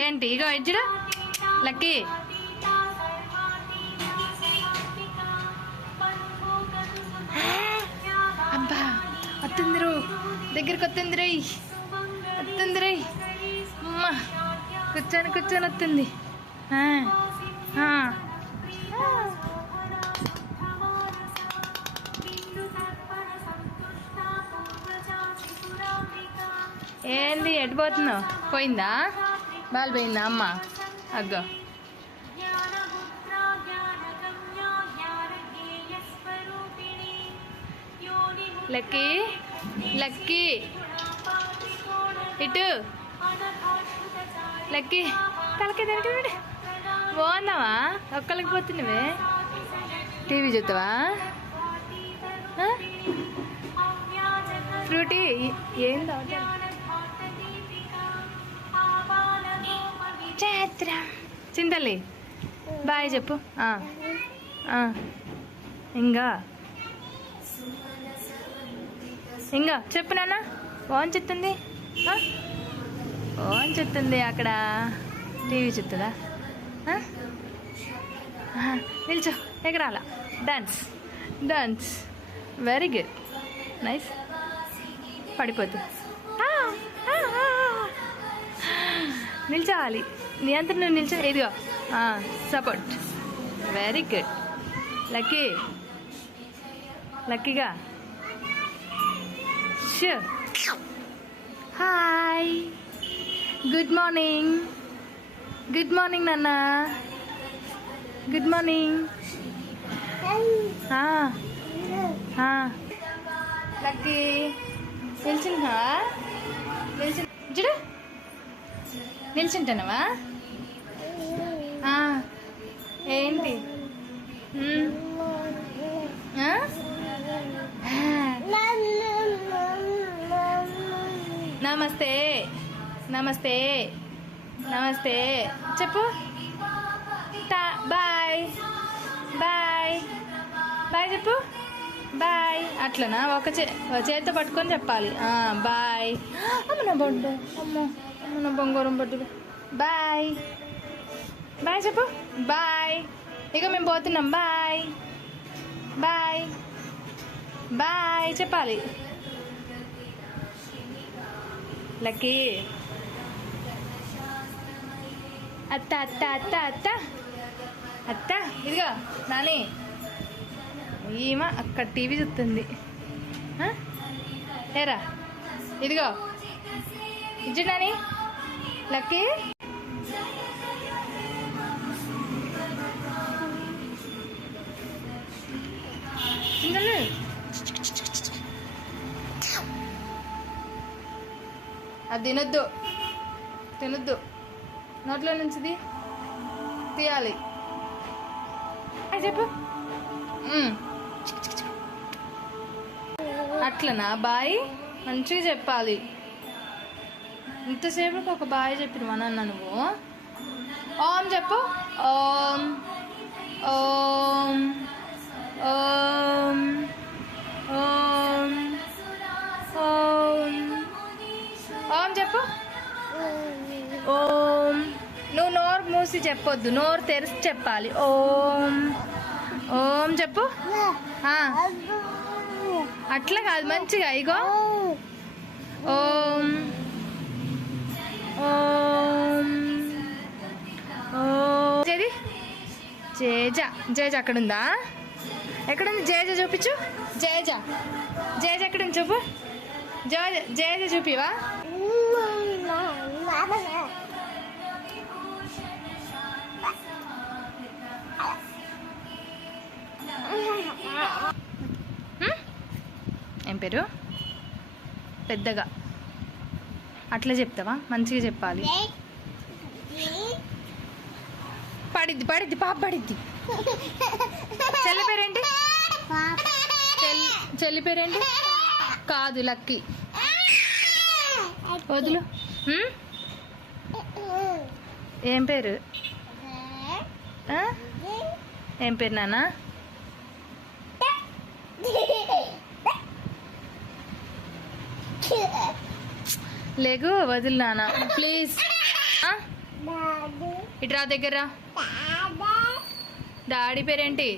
ఏంటి? ఇగో ఇచ్చుడు లక్కీ. అబ్బా వస్తుందిరు దగ్గరికి వస్తుంది రై వస్తుంది అమ్మ కూర్చొని కూర్చొని వస్తుంది ఏంది ఎటు పోతున్నావు? పోయిందా? బాల్ పోయిందా అమ్మ? అగ్గో. Lucky Lucky. ఇటు. లక్కీ. తలకి తలకి బాగున్నావా? ఒక్కరికి పోతున్నావే. టీవీ చూస్తావా? ఫ్రూటీ ఏం తాగుతావు చేత్ర. చింతల్లి బాయ్ చెప్పు. ఇంకా ఇంకా చెప్పు నాన్న. ఓన్ చెప్తుంది. ఓన్ చెప్తుంది అక్కడ. టీవీ చెప్తుందా? నిల్చో ఎగరాల. Dance dance very good nice పడిపోతుంది నిల్చోవాలి. నీ అంతా నువ్వు ఇదిగో సపోర్ట్ వెరీ గుడ్ లక్కీ లక్కీగా sure hi good morning good morning నాన్న గుడ్ మార్నింగ్ లక్కీ నిల్చున్నా నిల్చు నిల్చుంటానవా? నమస్తే. నమస్తే. చెప్పు. Ta bye. బాయ్. బాయ్ చెప్పు. బాయ్. అట్లనా? ఒక చే ఒక చేతితో పట్టుకొని చెప్పాలి. బాయ్. అమ్మ నా బొడ్డు అమ్మో అమ్మ నా బొంగరం బొడ్డు బాయ్. బాయ్ చెప్పు. బాయ్. ఇక మేము పోతున్నాం. బాయ్. బాయ్. బాయ్ చెప్పాలి. లక్కీ. అత్త అత్త అత్త అత్త. అత్త ఇదిగో నాని. ఈమె అక్కడ టీవీ చూస్తుంది. ఏరా? ఇదిగో. ఇజ్జు నాని. లక్కీ. అది తినొద్దు. తినొద్దు. నోట్లో నుంచిది? తీయాలి. అది చెప్పు. అట్లనా బాయ్? మంచిగా చెప్పాలి. ఇంతసేపు ఒక బాయ్ చెప్పిన మన నువ్వు? ఓం చెప్పు. ఓం. ఓం. ఓం. ఓం. ఓం. ఓం చెప్పు. ఓం. నువ్వు నోరు మూసి చెప్పొద్దు నోరు తెరిచి చెప్పాలి. ఓం. ఓం చెప్పు. అట్లా కాదు మంచిగా ఇగో. ఓం. ఓం. ఓం. జేది జేజ జేజ అక్కడుందా? ఎక్కడుంది? జేజ చూపించు. జేజ జేజ ఎక్కడుంది చూపు? జో జేజ చూపివా? ఏం పేరు? పెద్దగా. అట్లా చెప్తావా? మంచిగా చెప్పాలి. పడిద్ది పడిద్ది పాప పడిద్ది. చెల్లి పేరేంటి? చెల్లి పేరేంటి? కాదు లక్కీ. వదులు? ఏం పేరు? ఏం పేరు నాన్న? లేగు వదిలు నాన్న. ప్లీజ్. ఆ? ఇటు రా దగ్గర. డాడీ పేరేంటి?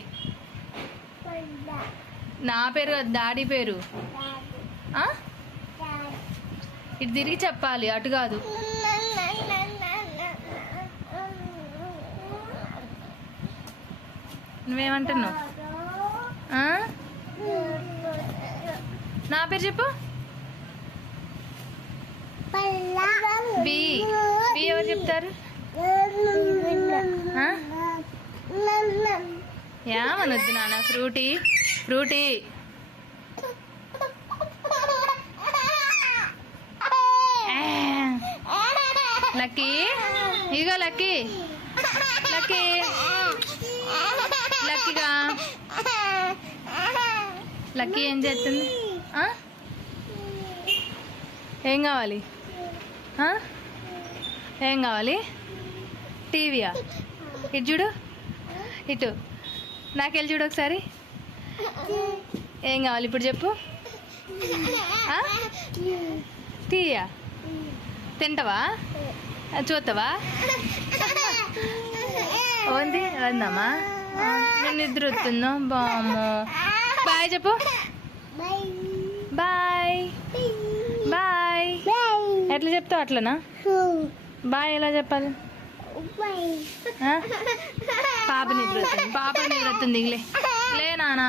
నా పేరు కాదు డాడీ పేరు? ఇటు తిరిగి చెప్పాలి అటు కాదు. నువ్వేమంటున్నావు? నా పేరు చెప్పు. బి. బి ఎవరు చెప్తారు? ఆ? ఏమనొద్దు నాన్న ఫ్రూటీ ఫ్రూటీ. లక్కీ ఇగో లక్కీ. లక్కీ. లక్కీ ఏం చేస్తుంది? ఏం కావాలి? ఏం కావాలి? టీవీయా? ఇటు చూడు. ఇటు. నాకెళ్ళి చూడు ఒకసారి. ఏం కావాలి ఇప్పుడు చెప్పు. టీవీయా? తింటావా? చూస్తావా? ఓంది వందమ్మా నేను నిద్ర వస్తుందో బామ్మో. బాయ్ చెప్పు. బాయ్. బాయ్. ఎట్లా చెప్తావు అట్లనా? బాయ్ ఎలా చెప్పాలి? పాప నిద్ర పాప నిద్ర వస్తుంది. లే లే నానా.